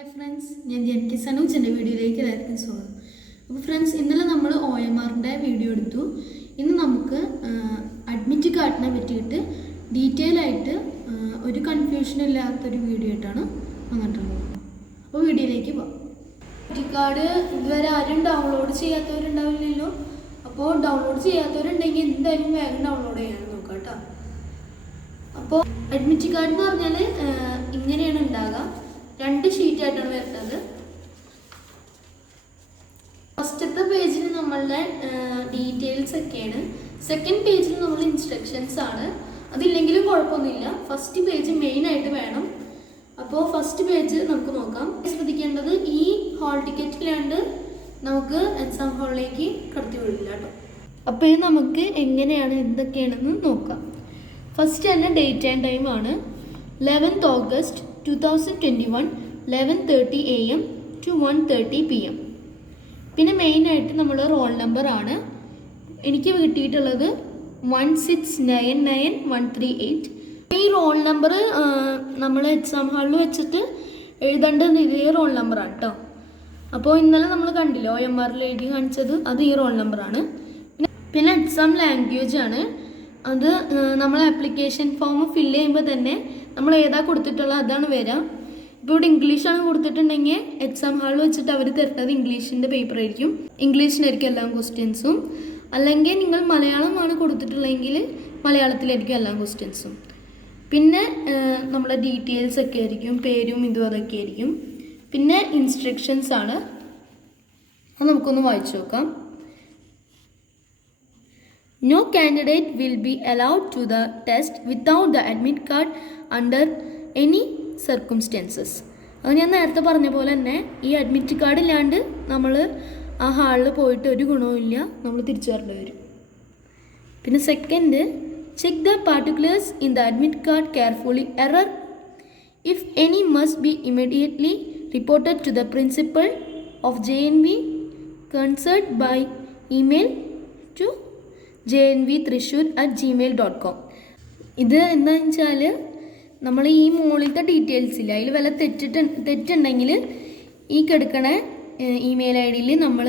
Hi friends, ഞാൻ ജെൻകി സനൂജിൻ്റെ വീഡിയോയിലേക്ക് എല്ലാവർക്കും സ്വാഗതം. അപ്പോൾ ഫ്രണ്ട്സ്, ഇന്നലെ നമ്മൾ OMRൻ്റെ വീഡിയോ എടുത്തു. ഇന്ന് നമുക്ക് അഡ്മിറ്റ് കാർഡിനെ പറ്റിയിട്ട് ഡീറ്റെയിൽ ആയിട്ട് ഒരു കൺഫ്യൂഷൻ ഇല്ലാത്തൊരു വീഡിയോ ആയിട്ടാണ് വന്നിട്ടുള്ളത്. അപ്പോൾ വീഡിയോയിലേക്ക് പോകാം. അഡ്മിറ്റ് കാർഡ് ഇതുവരെ ആരും ഡൗൺലോഡ് ചെയ്യാത്തവരുണ്ടാവില്ലല്ലോ. അപ്പോൾ ഡൗൺലോഡ് ചെയ്യാത്തവരുണ്ടെങ്കിൽ എന്തായാലും വേഗം ഡൗൺലോഡ് ചെയ്യാൻ നോക്കാം കേട്ടോ. അപ്പോൾ അഡ്മിറ്റ് കാർഡ് എന്ന് പറഞ്ഞാൽ ഇങ്ങനെയാണ് ഉണ്ടാകുക. 2 ഷീറ്റായിട്ടാണ് വരുന്നത്. ഫസ്റ്റത്തെ പേജിൽ നമ്മളുടെ ഡീറ്റെയിൽസ് ഒക്കെയാണ്. സെക്കൻഡ് പേജിൽ നമ്മൾ ഇൻസ്ട്രക്ഷൻസ് ആണ്. അതില്ലെങ്കിലും കുഴപ്പമൊന്നുമില്ല. ഫസ്റ്റ് പേജ് മെയിനായിട്ട് വേണം. അപ്പോൾ ഫസ്റ്റ് പേജ് നമുക്ക് നോക്കാം. ശ്രദ്ധിക്കേണ്ടത്, ഈ ഹാൾ ടിക്കറ്റിലാണ്ട് നമുക്ക് എക്സാം ഹാളിലേക്ക് കടത്തി വിടില്ല കേട്ടോ. അപ്പോൾ ഇത് നമുക്ക് എങ്ങനെയാണ് എന്തൊക്കെയാണെന്ന് നോക്കാം. ഫസ്റ്റ് തന്നെ ഡേറ്റ് ആൻഡ് ടൈം ആണ്. 11th August 2021 11:30 AM to 1:30 PM. പിന്നെ മെയിനായിട്ട് നമ്മൾ റോൾ നമ്പർ ആണ്. എനിക്ക് കിട്ടിയിട്ടുള്ളത് 1699138. ഈ റോൾ നമ്പർ നമ്മൾ എക്സാം ഹാളിൽ വെച്ചിട്ട് എഴുതേണ്ടത് ഇതേ റോൾ നമ്പറാണ് കേട്ടോ. അപ്പോൾ ഇന്നലെ നമ്മൾ കണ്ടില്ലോ OMRൽ എഴുതി കാണിച്ചത്, അത് ഈ റോൾ നമ്പറാണ്. പിന്നെ എക്സാം ലാംഗ്വേജ് ആണ്. അത് നമ്മൾ ആപ്ലിക്കേഷൻ ഫോം ഫില്ല് ചെയ്യുമ്പോൾ തന്നെ നമ്മൾ ഏതാ കൊടുത്തിട്ടുള്ളത് അതാണ് വരിക. ഇപ്പോൾ ഇവിടെ ഇംഗ്ലീഷാണ് കൊടുത്തിട്ടുണ്ടെങ്കിൽ എക്സാം ഹാളിൽ വെച്ചിട്ട് അവർ തരുന്നത് ഇംഗ്ലീഷിൻ്റെ പേപ്പർ ആയിരിക്കും. ഇംഗ്ലീഷിനായിരിക്കും എല്ലാ ക്വസ്റ്റ്യൻസും. അല്ലെങ്കിൽ നിങ്ങൾ മലയാളമാണ് കൊടുത്തിട്ടുള്ളതെങ്കിൽ മലയാളത്തിലായിരിക്കും എല്ലാ ക്വസ്റ്റ്യൻസും. പിന്നെ നമ്മുടെ ഡീറ്റെയിൽസ് ഒക്കെ ആയിരിക്കും, പേരും ഇതും അതൊക്കെ ആയിരിക്കും. പിന്നെ ഇൻസ്ട്രക്ഷൻസ് ആണ്. അത് നമുക്കൊന്ന് വായിച്ചു നോക്കാം. No candidate will be allowed to the test without the admit card under any circumstances. അത് ഞാൻ നേരത്തെ പറഞ്ഞ പോലെ തന്നെ ഈ അഡ്മിറ്റ് കാർഡ് ഇല്ലാണ്ട് നമ്മൾ ആ ഹാളിൽ പോയിട്ട് ഒരു ഗുണവുമില്ല, നമ്മൾ തിരിച്ചു വരേണ്ടി വരും. പിന്നെ second, check the particulars in the admit card carefully. Error if any must be immediately reported to the principal of JNV concerned by email to jnv.thrissur@gmail.com. ഇത് എന്താണെന്ന് വെച്ചാൽ നമ്മൾ ഈ മുകളിലത്തെ ഡീറ്റെയിൽസ് ഇല്ല, അതിൽ വല്ല തെറ്റുണ്ടെങ്കിൽ ഈ കിടക്കണ ഇമെയിൽ ID നമ്മൾ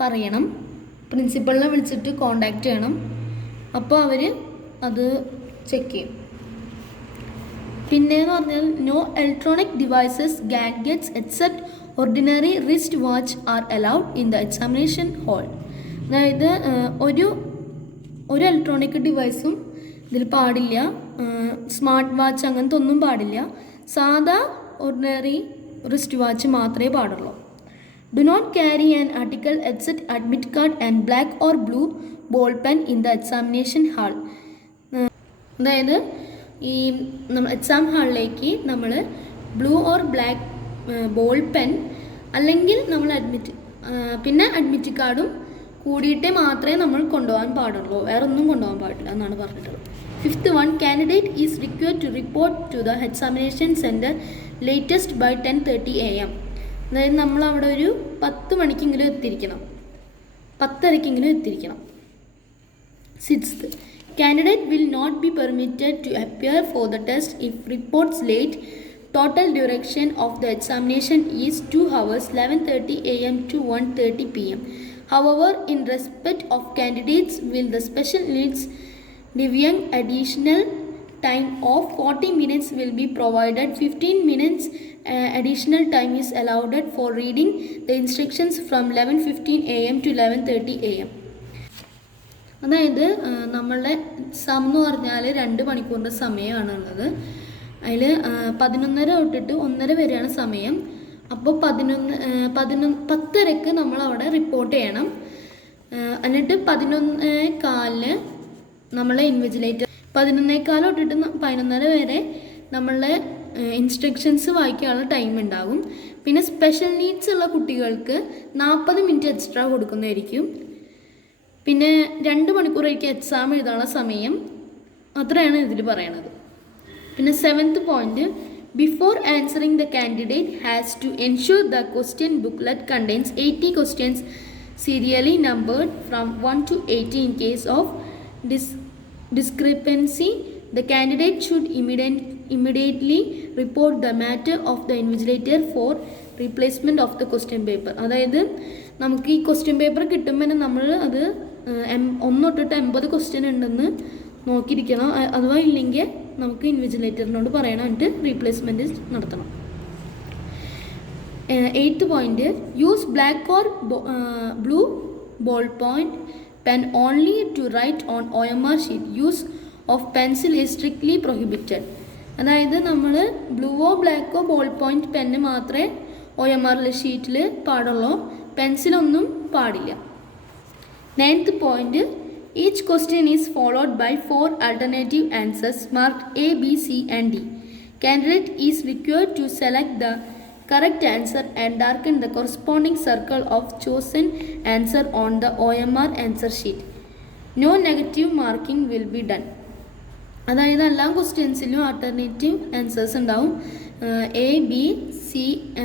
പറയണം. പ്രിൻസിപ്പളിനെ വിളിച്ചിട്ട് കോണ്ടാക്ട് ചെയ്യണം. അപ്പോൾ അവർ അത് ചെക്ക് ചെയ്യും. പിന്നെയെന്ന് പറഞ്ഞാൽ no electronic devices gadgets except ordinary wrist watch are allowed in the examination hall. അതായത് ഒരു ഇലക്ട്രോണിക് ഡിവൈസും ഇതിൽ പാടില്ല. സ്മാർട്ട് വാച്ച് അങ്ങനത്തെ ഒന്നും പാടില്ല. സാധാ ഓർഡിനറി റിസ്റ്റ് വാച്ച് മാത്രമേ പാടുള്ളൂ. Do not carry an article except admit card and black or blue ball pen in the examination hall. അതായത് ഈ നമ്മൾ എക്സാം ഹാളിലേക്ക് നമ്മൾ blue or black ball pen അല്ലെങ്കിൽ നമ്മൾ പിന്നെ അഡ്മിറ്റ് കാർഡും കൂടിയിട്ടേ മാത്രമേ നമ്മൾ കൊണ്ടുപോകാൻ പാടുള്ളൂ, വേറെ ഒന്നും കൊണ്ടുപോകാൻ പാടില്ല എന്നാണ് പറഞ്ഞിട്ടുള്ളത്. 5th one, candidate is required to report to the examination center latest by 10:30 AM. അതായത് നമ്മൾ അവിടെ ഒരു 10 മണിക്കെങ്കിലും എത്തിയിരിക്കണം, 10:30 എത്തിയിരിക്കണം. 6th, candidate will not be permitted to appear for the test if reports late. Total duration of the examination is 2 hours 11:30 AM to 1:30 PM. However, in respect of candidates with the special needs, deviant additional time of 40 minutes will be provided. 15 minutes additional time is allowed for reading the instructions from 11:15 AM to 11:30 AM. അതായത് നമ്മളുടെ exam എന്ന് പറഞ്ഞാൽ 2 മണിക്കൂറിൻ്റെ സമയമാണുള്ളത്. അതിൽ 11:30 തൊട്ടിട്ട് 1:30 വരെയാണ് സമയം. അപ്പോൾ 10:30 നമ്മൾ അവിടെ റിപ്പോർട്ട് ചെയ്യണം. എന്നിട്ട് 11:15 നമ്മളെ ഇൻവിജിലേറ്റർ 11:15 തൊട്ടിട്ട് 11:30 വരെ നമ്മളുടെ ഇൻസ്ട്രക്ഷൻസ് വായിക്കാനുള്ള ടൈം ഉണ്ടാകും. പിന്നെ സ്പെഷ്യൽ നീഡ്സ് ഉള്ള കുട്ടികൾക്ക് 40 മിനിറ്റ് എക്സ്ട്രാ കൊടുക്കുന്നതായിരിക്കും. പിന്നെ 2 മണിക്കൂറായിരിക്കും എക്സാം എഴുതാനുള്ള സമയം. അത്രയാണ് ഇതിൽ പറയണത്. പിന്നെ 7th point, before answering the candidate has to ensure the question booklet contains 80 questions serially numbered from 1 to 80. In case of discrepancy, the candidate should immediately report the matter of the invigilator for replacement of the question paper. അതായത് നമുക്ക് ഈ question paper കിട്ടുമ്പോൾ നമ്മൾ അത് 1 തൊട്ടിട്ട് 80 question ഉണ്ടെന്ന് നോക്കിയിരിക്കണം. അഥവാ ഇല്ലെങ്കിൽ നമുക്ക് ഇൻവിജിലേറ്ററിനോട് പറയണം, എന്നിട്ട് റീപ്ലേസ്മെൻറ്റ് നടത്തണം. 8th point, use black or blue ballpoint pen only to write on OMR sheet. Use of pencil is strictly prohibited. അതായത് നമ്മൾ ബ്ലൂവോ ബ്ലാക്കോ ബോൾ പോയിൻറ്റ് പെന്ന് മാത്രമേ OMR ഷീറ്റിൽ പാടുള്ളൂ, പെൻസിലൊന്നും പാടില്ല. 9th point, each question is followed by 4 alternative answers marked A, B, C and D. Candidate is required to select the correct answer and darken the corresponding circle of chosen answer on the OMR answer sheet. No negative marking will be done. അതായത് എല്ലാ ക്വസ്റ്റ്യൻസിലും alternative answers ഉണ്ടാവും. A B C,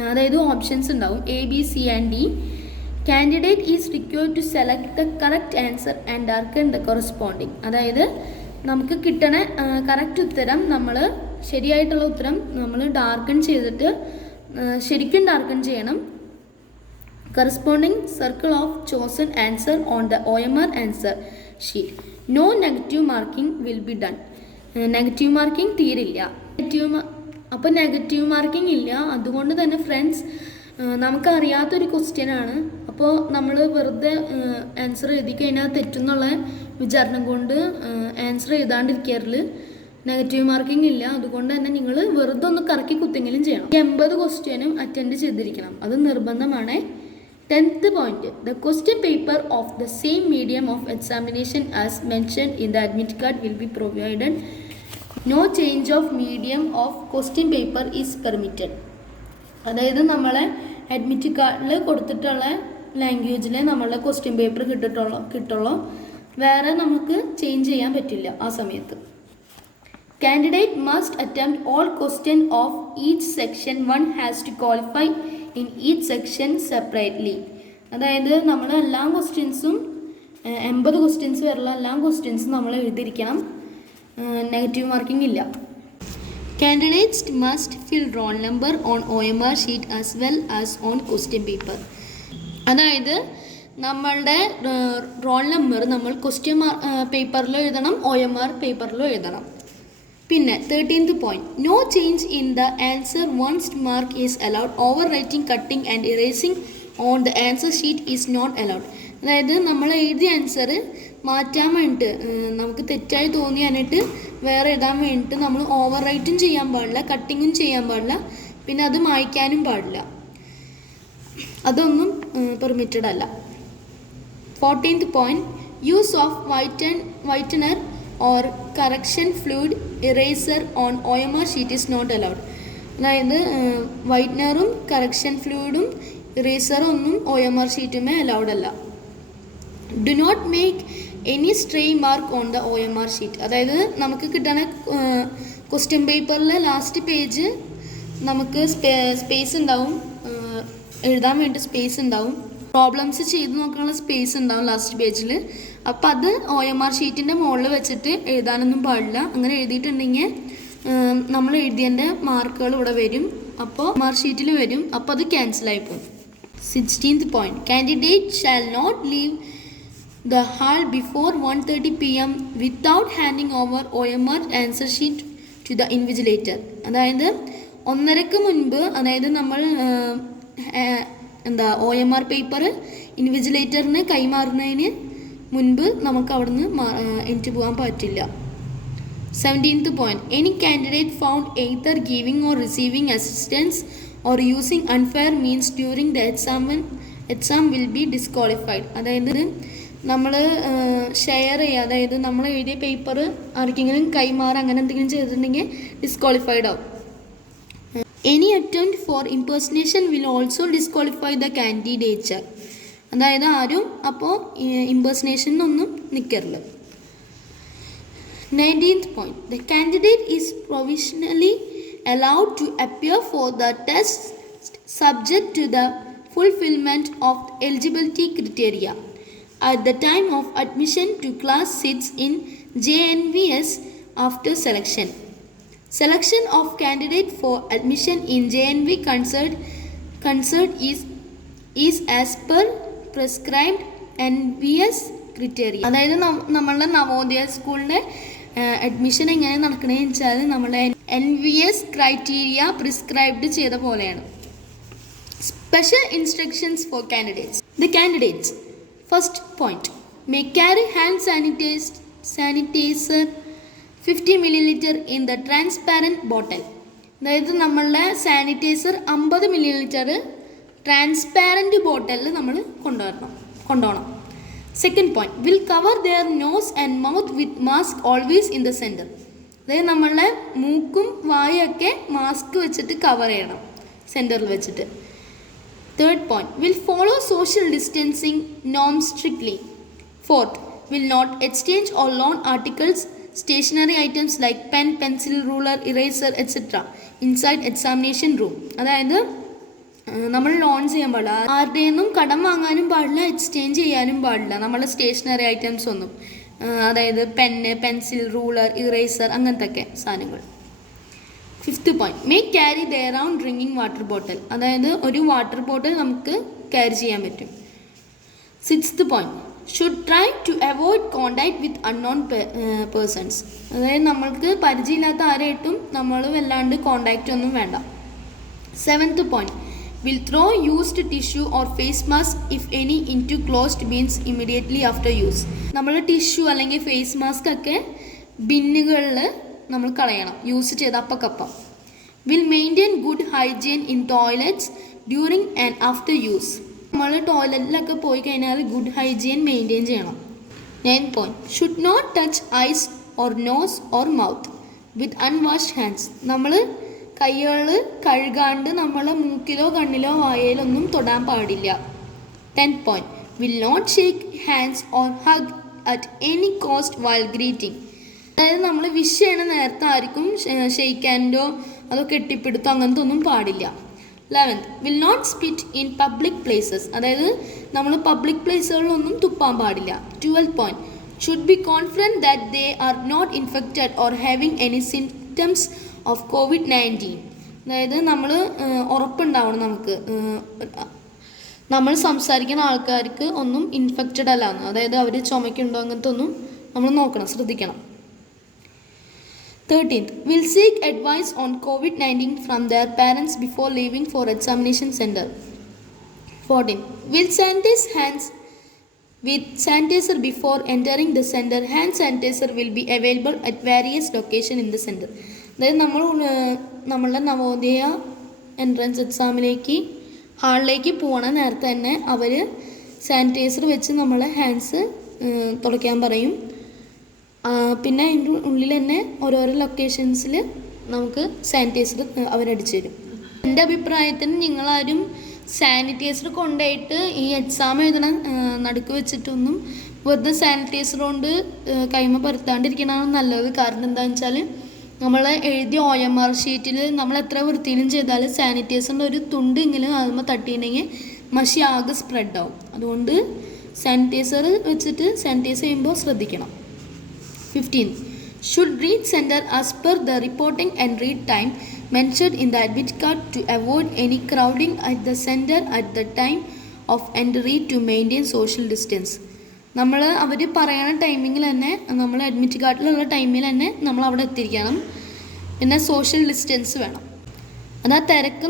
അതായത് options ഉണ്ടാവും A B C and D. Candidate is required to select the correct answer and darken the corresponding. അതായത് നമുക്ക് കിട്ടണ correct ഉത്തരം, നമ്മൾ ശരിയായിട്ടുള്ള ഉത്തരം നമ്മൾ ഡാർക്കൺ ചെയ്തിട്ട് ശരിക്കും ഡാർക്കൺ ചെയ്യണം. Corresponding circle of chosen answer on the OMR answer sheet. No negative marking will be done. Negative marking തീരില്ല. അപ്പോൾ നെഗറ്റീവ് മാർക്കിംഗ് ഇല്ല. അതുകൊണ്ട് തന്നെ ഫ്രണ്ട്സ്, നമുക്കറിയാത്തൊരു ക്വസ്റ്റ്യനാണ്, അപ്പോൾ നമ്മൾ വെറുതെ ആൻസർ എഴുതി കഴിഞ്ഞാൽ തെറ്റെന്നുള്ള വിചാരണം കൊണ്ട് ആൻസർ എഴുതാണ്ടിരിക്കാറില്ല. നെഗറ്റീവ് മാർക്കിംഗ് ഇല്ല. അതുകൊണ്ട് തന്നെ നിങ്ങൾ വെറുതെ ഒന്ന് കറക്കി കുത്തെങ്കിലും ചെയ്യണം. 80 ക്വസ്റ്റ്യനും അറ്റൻഡ് ചെയ്തിരിക്കണം, അത് നിർബന്ധമാണ്. 10th point, the question paper of the same medium of examination as mentioned in the admit card will be provided. No change of medium of question paper is permitted. അതായത് നമ്മളെ അഡ്മിറ്റ് കാർഡിൽ കൊടുത്തിട്ടുള്ള ലാംഗ്വേജിൽ നമ്മളുടെ question paper കിട്ടുള്ളൂ, വേറെ നമുക്ക് change ചെയ്യാൻ പറ്റില്ല ആ സമയത്ത്. Candidate must attempt all questions of each section. One has to qualify in each section separately. അതായത് നമ്മൾ എല്ലാ ക്വസ്റ്റ്യൻസും 80 ക്വസ്റ്റ്യൻസ് വരെയുള്ള എല്ലാ ക്വസ്റ്റ്യൻസും നമ്മൾ എഴുതിയിരിക്കണം. നെഗറ്റീവ് മാർക്കിംഗ് ഇല്ല. Candidates must fill roll number on OMR sheet as well as on question paper. അതായത് നമ്മളുടെ റോൾ നമ്പർ നമ്മൾ ക്വസ്റ്റ്യൻ പേപ്പറിലും എഴുതണം, OMR പേപ്പറിലും എഴുതണം. പിന്നെ 13th point, no change in the answer once mark is allowed. Overwriting, cutting and erasing on the answer sheet is not allowed. അതായത് നമ്മൾ എഴുതിയ answer മാറ്റാൻ വേണ്ടിയിട്ട്, നമുക്ക് തെറ്റായി തോന്നിയായിട്ട് വേറെ എഴുതാൻ വേണ്ടിയിട്ട് നമ്മൾ ഓവർ റൈറ്റും ചെയ്യാൻ പാടില്ല, കട്ടിങ്ങും ചെയ്യാൻ പാടില്ല, പിന്നെ അത് മായ്ക്കാനും പാടില്ല. അതൊന്നും പെർമിറ്റഡ് അല്ല. 14th point, use of whitener or correction fluid eraser on OMR sheet is not allowed. അതായത് വൈറ്റ്നറും കറക്ഷൻ ഫ്ലൂയിഡും ഇറേസറും ഒന്നും OMR ഷീറ്റുമേ അലൗഡ് അല്ല. Do not make any stray mark on the OMR sheet. അതായത് നമുക്ക് കിട്ടണ ക്വസ്റ്റ്യൻ പേപ്പറിലെ ലാസ്റ്റ് പേജ് നമുക്ക് സ്പേസ് ഉണ്ടാവും, എഴുതാൻ വേണ്ടി സ്പേസ് ഉണ്ടാവും, പ്രോബ്ലംസ് ചെയ്ത് നോക്കാനുള്ള സ്പേസ് ഉണ്ടാവും ലാസ്റ്റ് പേജിൽ. അപ്പം അത് OMR ഷീറ്റിൻ്റെ മുകളിൽ വെച്ചിട്ട് എഴുതാനൊന്നും പാടില്ല. അങ്ങനെ എഴുതിയിട്ടുണ്ടെങ്കിൽ നമ്മൾ എഴുതിയതിൻ്റെ മാർക്കുകൾ ഇവിടെ വരും, അപ്പോൾ OMR ഷീറ്റിൽ വരും, അപ്പോൾ അത് ക്യാൻസലായി പോകും. 16th point, candidate shall not leave the hall before 1:30 PM without handing over OMR answer sheet to the invigilator. അതായത് 1:30 മുൻപ്, അതായത് നമ്മൾ OMR പേപ്പർ ഇൻവിജിലേറ്ററിന് കൈമാറുന്നതിന് മുൻപ് നമുക്ക് അവിടുന്ന് എണീറ്റ് പോകാൻ പറ്റില്ല. 17th point, any candidate found either giving or receiving assistance or using unfair means during the exam will be disqualified. അതായത് നമ്മൾ ഷെയർ ചെയ്യുക, അതായത് നമ്മൾ എഴുതിയ പേപ്പർ ആർക്കെങ്കിലും കൈമാറുക, അങ്ങനെ എന്തെങ്കിലും ചെയ്തിട്ടുണ്ടെങ്കിൽ ഡിസ്ക്വാളിഫൈഡ് ആവും. Any attempt for impersonation will also disqualify the candidature. അതായത് ആരും അപ്പോൾ ഇംപേഴ്സണേഷനൊന്നും നിൽക്കരുത്. 19th point, the candidate is provisionally allowed to appear for the test subject to the fulfillment of eligibility criteria at the time of admission to class 6 in JNVS after selection. Selection of candidate for admission in JNV concert is as per prescribed NVS criteria. അതായത് നമ്മളുടെ നവോദയ സ്കൂളിൻ്റെ admission എങ്ങനെ നടക്കണമെന്ന് വെച്ചാൽ നമ്മുടെ NVS criteria prescribed ചെയ്ത പോലെയാണ്. Special instructions for candidates. The candidates, first point, may carry hand sanitizer 50 ml in the transparent bottle. അതായത് നമ്മളുടെ സാനിറ്റൈസർ 50 ml ട്രാൻസ്പാരൻറ്റ് ബോട്ടലിൽ നമ്മൾ കൊണ്ടുപോകണം. Second point, will cover their nose and mouth with mask always in the centre. അതായത് നമ്മളുടെ മൂക്കും വായൊക്കെ mask വെച്ചിട്ട് cover ചെയ്യണം സെൻറ്ററിൽ വെച്ചിട്ട്. Third point, will follow social distancing norms strictly. Fourth, will not exchange or loan articles stationery items like pen, pencil, ruler, eraser etcetera inside examination room. അതായത് നമ്മൾ loan ചെയ്യാൻ പാടില്ല, ആരുടെയൊന്നും കടം വാങ്ങാനും പാടില്ല, എക്സ്ചേഞ്ച് ചെയ്യാനും പാടില്ല നമ്മുടെ സ്റ്റേഷനറി ഐറ്റംസ് ഒന്നും. അതായത് പെന്ന്, പെൻസിൽ, റൂളർ, ഇറേസർ അങ്ങനത്തെ ഒക്കെ സാധനങ്ങൾ. Fifth point, may carry their own drinking water bottle. അതായത് ഒരു വാട്ടർ ബോട്ടിൽ നമുക്ക് ക്യാരി ചെയ്യാൻ പറ്റും. Sixth point, should try to avoid contact with unknown persons. അതായത് നമ്മൾക്ക് പരിചയമില്ലാത്ത ആരായിട്ടും നമ്മൾ വല്ലാണ്ട് കോണ്ടാക്റ്റ് ഒന്നും വേണ്ട. Seventh point, will throw used tissue or face mask if any into closed bins immediately after use. നമ്മൾ ടിഷ്യൂ അല്ലെങ്കിൽ ഫേസ് മാസ്ക് ഒക്കെ ബിന്നുകളിൽ നമ്മൾ കളയണം യൂസ് ചെയ്ത അപ്പക്കപ്പം. Will maintain good hygiene in toilets during and after use. നമ്മൾ ടോയ്ലറ്റിലൊക്കെ പോയി കഴിഞ്ഞാൽ ഗുഡ് ഹൈജീൻ മെയിൻറ്റെയിൻ ചെയ്യണം. 9th point, should not touch eyes or nose or mouth with unwashed hands. നമ്മൾ കൈകൾ കഴുകാണ്ട് നമ്മളെ മൂക്കിലോ കണ്ണിലോ വായയിലോ ഒന്നും തൊടാൻ പാടില്ല. 10th point, will not shake hands or hug at any cost while greeting. അതായത് നമ്മൾ വിഷ് ചെയ്യണ നേരത്തെ ആർക്കും ഷെയ്ക്ക് ഹാൻഡോ അതോ കെട്ടിപ്പിടുത്തോ അങ്ങനത്തെ ഒന്നും പാടില്ല. 11th, will not spit in public places. അതായത് നമ്മൾ പബ്ലിക് പ്ലേസുകളിലൊന്നും തുപ്പാൻ പാടില്ല. 12th point, should be confident that they are not infected or having any symptoms of COVID-19. അതായത് നമ്മൾ ഉറപ്പുണ്ടാവണം നമുക്ക് നമ്മൾ സംസാരിക്കുന്ന ആൾക്കാർക്ക് ഒന്നും ഇൻഫെക്റ്റഡ് അല്ലാന്ന്. അതായത് അവർ ചുമക്കുണ്ടോ അങ്ങനത്തെ ഒന്നും നമ്മൾ നോക്കണം, ശ്രദ്ധിക്കണം. 13th, will seek advice on COVID-19 from their parents before leaving for examination center. 14th, will sanitize hands with sanitizer before entering the center. Hand sanitizer will be available at various locations in the center. അതായത് നമ്മളുടെ Navodaya entrance എക്സാമിലേക്ക് ഹാളിലേക്ക് പോകണ നേരത്തെ തന്നെ അവർ sanitiser വെച്ച് നമ്മളെ hands തുടയ്ക്കാൻ പറയും. പിന്നെ അതിൻ്റെ ഉള്ളിൽ തന്നെ ഓരോരോ ലൊക്കേഷൻസിൽ നമുക്ക് സാനിറ്റൈസർ അവരടിച്ചു തരും. എൻ്റെ അഭിപ്രായത്തിന് നിങ്ങളാരും സാനിറ്റൈസർ കൊണ്ടുപോയിട്ട് ഈ എക്സാം എഴുതണ നടുക്ക് വെച്ചിട്ടൊന്നും വെറുതെ സാനിറ്റൈസർ കൊണ്ട് കൈമ പരത്താണ്ടിരിക്കണതാണ് നല്ലത്. കാരണം എന്താണെന്ന് വെച്ചാൽ നമ്മൾ എഴുതിയ OMR ഷീറ്റിൽ നമ്മൾ എത്ര വൃത്തിയിലും ചെയ്താൽ സാനിറ്റൈസറിൻ്റെ ഒരു തുണ്ട് എങ്കിലും അതുമ്പോൾ തട്ടിയിട്ടുണ്ടെങ്കിൽ മഷി ആകെ സ്പ്രെഡ് ആവും. അതുകൊണ്ട് സാനിറ്റൈസർ വെച്ചിട്ട് സാനിറ്റൈസ് ചെയ്യുമ്പോൾ ശ്രദ്ധിക്കണം. 15th, should read center as per the reporting and read time mentioned in the admit card to avoid any crowding at the center at the time of entry to maintain social distance. നമ്മൾ അവർ പറയുന്ന ടൈമിങ്ങിൽ തന്നെ നമ്മൾ admit കാർഡിലുള്ള ടൈമിൽ തന്നെ നമ്മൾ അവിടെ എത്തിയിരിക്കണം. പിന്നെ social distance വേണം. അത് ആ തിരക്ക്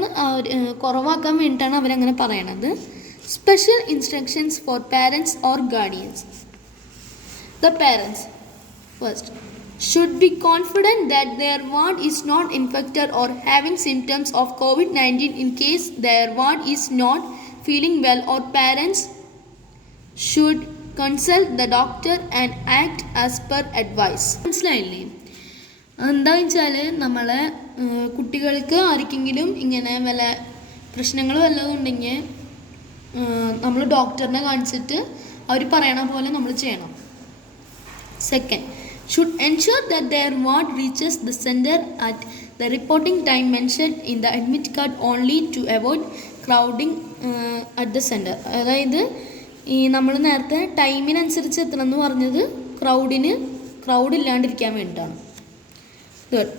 കുറവാക്കാൻ വേണ്ടിയിട്ടാണ് അവരങ്ങനെ പറയണത്. Special instructions four parents or guardians. The parents first should be confident that their ward is not infected or having symptoms of COVID-19. In case their ward is not feeling well, or parents should consult the doctor and act as per advice. മനസ്സിലായില്ലേ? എന്താണെന്ന് വെച്ചാൽ നമ്മളെ കുട്ടികൾക്ക് ആർക്കെങ്കിലും ഇങ്ങനെ വല്ല പ്രശ്നങ്ങൾ വല്ലതും ഉണ്ടെങ്കിൽ നമ്മൾ ഡോക്ടറിനെ കാണിച്ചിട്ട് അവർ പറയണ പോലെ നമ്മൾ ചെയ്യണം. Second, should ensure that their ward reaches the center at the reporting time mentioned in the admit card only to avoid crowding at the center. അതായത് ഈ നമ്മൾ നേരത്തെ ടൈമിനനുസരിച്ച് എത്തണം എന്ന് പറഞ്ഞത് ക്രൗഡ് ഇല്ലാണ്ടിരിക്കാൻ വേണ്ടിയിട്ടാണ്. Third,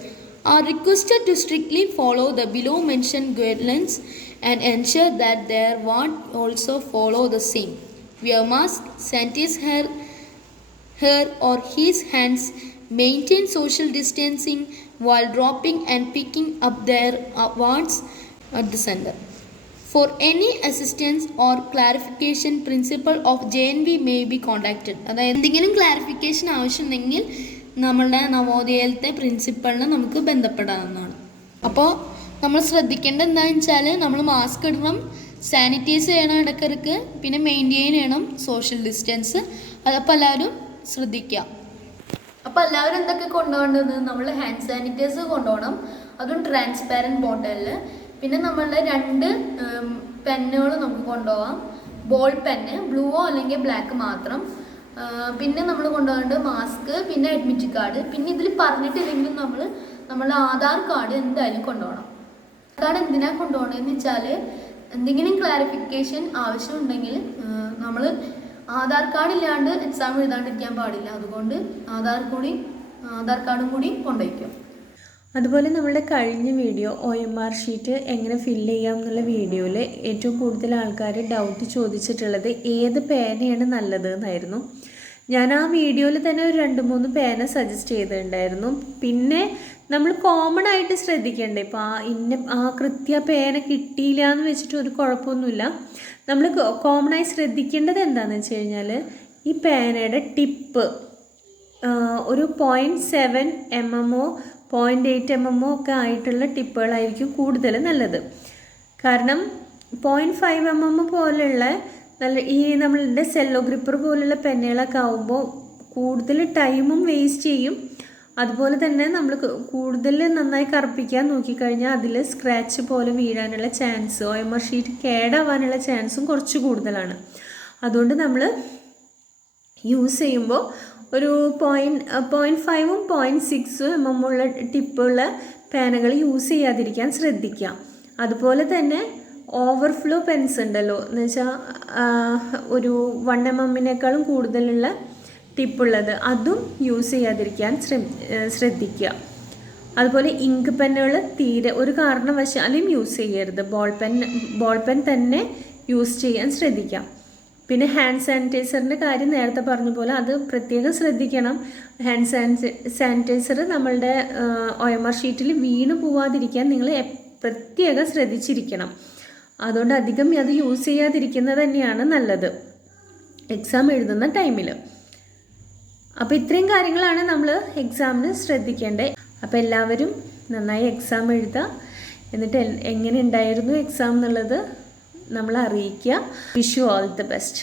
are requested to strictly follow the below mentioned guidelines and ensure that their ward also follow the same. Wear mask, sanitize her or his hands, maintain social distancing while dropping and picking up their awards at the center. For any assistance or clarification, principal of JNV may be contacted. അതായത് എന്തെങ്കിലും clarification ആവശ്യമുണ്ടെങ്കിൽ നമ്മളുടെ നവോദയയിലത്തെ പ്രിൻസിപ്പളിനെ നമുക്ക് ബന്ധപ്പെടാവുന്നതാണ്. അപ്പോൾ നമ്മൾ ശ്രദ്ധിക്കേണ്ടത് എന്താണെന്ന് വെച്ചാൽ നമ്മൾ മാസ്ക് ഇടണം, സാനിറ്റൈസ് ചെയ്യണം ഇടയ്ക്കിടയ്ക്ക്, പിന്നെ മെയിൻറ്റെയിൻ ചെയ്യണം സോഷ്യൽ ഡിസ്റ്റൻസ്. അതപ്പോൾ എല്ലാവരും ശ്രദ്ധിക്കുക. അപ്പോൾ എല്ലാവരും എന്തൊക്കെ കൊണ്ടുപോകേണ്ടത്? നമ്മൾ ഹാൻഡ് സാനിറ്റൈസർ കൊണ്ടുപോകണം, അതും ട്രാൻസ്പാരൻറ്റ് ബോട്ടിലിൽ. പിന്നെ നമ്മളുടെ 2 പെന്നുകൾ നമുക്ക് കൊണ്ടുപോകാം, ബോൾ പെന്ന്, ബ്ലൂവോ അല്ലെങ്കിൽ ബ്ലാക്ക് മാത്രം. പിന്നെ നമ്മൾ കൊണ്ടുപോകേണ്ടത് മാസ്ക്, പിന്നെ അഡ്മിറ്റ് കാർഡ്. പിന്നെ ഇതിൽ പറഞ്ഞിട്ടില്ലെങ്കിലും നമ്മളുടെ ആധാർ കാർഡ് എന്തായാലും കൊണ്ടുപോകണം. കാർഡ് എന്തിനാണ് കൊണ്ടുപോകണമെന്ന് വെച്ചാൽ എന്തെങ്കിലും ക്ലാരിഫിക്കേഷൻ ആവശ്യമുണ്ടെങ്കിൽ നമ്മൾ ആധാർ കാർഡ് ഇല്ലാണ്ട് എക്സാം എഴുതാണ്ടിരിക്കാൻ പാടില്ല. അതുകൊണ്ട് ആധാർ കാർഡും കൂടി കൊണ്ടുപോയിക്കും. അതുപോലെ നമ്മളുടെ കഴിഞ്ഞ വീഡിയോ OMR ഷീറ്റ് എങ്ങനെ ഫില്ല് ചെയ്യാം എന്നുള്ള വീഡിയോയിൽ ഏറ്റവും കൂടുതൽ ആൾക്കാർ ഡൗട്ട് ചോദിച്ചിട്ടുള്ളത് ഏത് പേനയാണ് നല്ലത് എന്നായിരുന്നു. ഞാൻ ആ വീഡിയോയിൽ തന്നെ ഒരു 2-3 പേന സജസ്റ്റ് ചെയ്തിട്ടുണ്ടായിരുന്നു. പിന്നെ നമ്മൾ കോമൺ ആയിട്ട് ശ്രദ്ധിക്കേണ്ടേ, ഇപ്പോൾ ആ കൃത്യ പേന കിട്ടിയില്ല എന്ന് വെച്ചിട്ട് ഒരു കുഴപ്പമൊന്നുമില്ല. നമ്മൾ കോമൺ ആയി ശ്രദ്ധിക്കേണ്ടത് എന്താണെന്ന് വെച്ച് കഴിഞ്ഞാൽ ഈ പേനയുടെ ടിപ്പ് ഒരു 0.7 mm 0.8 mm ഒക്കെ ആയിട്ടുള്ള ടിപ്പുകളായിരിക്കും കൂടുതൽ നല്ലത്. കാരണം 0.5 mm പോലുള്ള ഈ നമ്മളുടെ സെല്ലോ ഗ്രിപ്പർ പോലുള്ള പെന്നുകളൊക്കെ ആകുമ്പോൾ കൂടുതൽ ടൈമും വേസ്റ്റ് ചെയ്യും. അതുപോലെ തന്നെ നമ്മൾ കൂടുതൽ നന്നായി കറുപ്പിക്കാൻ നോക്കിക്കഴിഞ്ഞാൽ അതിൽ സ്ക്രാച്ച് പോലെ വീഴാനുള്ള ചാൻസ്, OMR ഷീറ്റ് കേടാവാനുള്ള ചാൻസും കുറച്ച് കൂടുതലാണ്. അതുകൊണ്ട് നമ്മൾ യൂസ് ചെയ്യുമ്പോൾ ഒരു 0.5 0.6 mm ഉള്ള ടിപ്പുള്ള പേനകൾ യൂസ് ചെയ്യാതിരിക്കാൻ ശ്രദ്ധിക്കുക. അതുപോലെ തന്നെ ഓവർഫ്ലോ പെൻസ് ഉണ്ടല്ലോ, എന്ന് വെച്ചാൽ ഒരു 1 mm കൂടുതലുള്ള ടിപ്പുള്ളത്, അതും യൂസ് ചെയ്യാതിരിക്കാൻ ശ്രദ്ധിക്കുക. അതുപോലെ ഇങ്ക് പെന്നുകൾ തീരെ ഒരു കാരണവശാലും യൂസ് ചെയ്യരുത്. ബോൾ പെൻ തന്നെ യൂസ് ചെയ്യാൻ ശ്രദ്ധിക്കാം. പിന്നെ ഹാൻഡ് സാനിറ്റൈസറിൻ്റെ കാര്യം നേരത്തെ പറഞ്ഞ പോലെ അത് പ്രത്യേകം ശ്രദ്ധിക്കണം. ഹാൻഡ് സാനിറ്റൈസർ നമ്മളുടെ OMR ഷീറ്റിൽ വീണ് പോവാതിരിക്കാൻ നിങ്ങൾ പ്രത്യേകം ശ്രദ്ധിച്ചിരിക്കണം. അതുകൊണ്ട് അധികം അത് യൂസ് ചെയ്യാതിരിക്കുന്നത് തന്നെയാണ് നല്ലത് എക്സാം എഴുതുന്ന ടൈമിൽ. അപ്പോൾ ഇത്രയും കാര്യങ്ങളാണ് നമ്മൾ എക്സാമിന് ശ്രദ്ധിക്കേണ്ടത്. അപ്പോൾ എല്ലാവരും നന്നായി എക്സാം എഴുതുക. എന്നിട്ട് എങ്ങനെ ഉണ്ടായിരുന്നു എക്സാം എന്നുള്ളത് നമ്മളെ അറിയിക്കുക. Wish you all the best.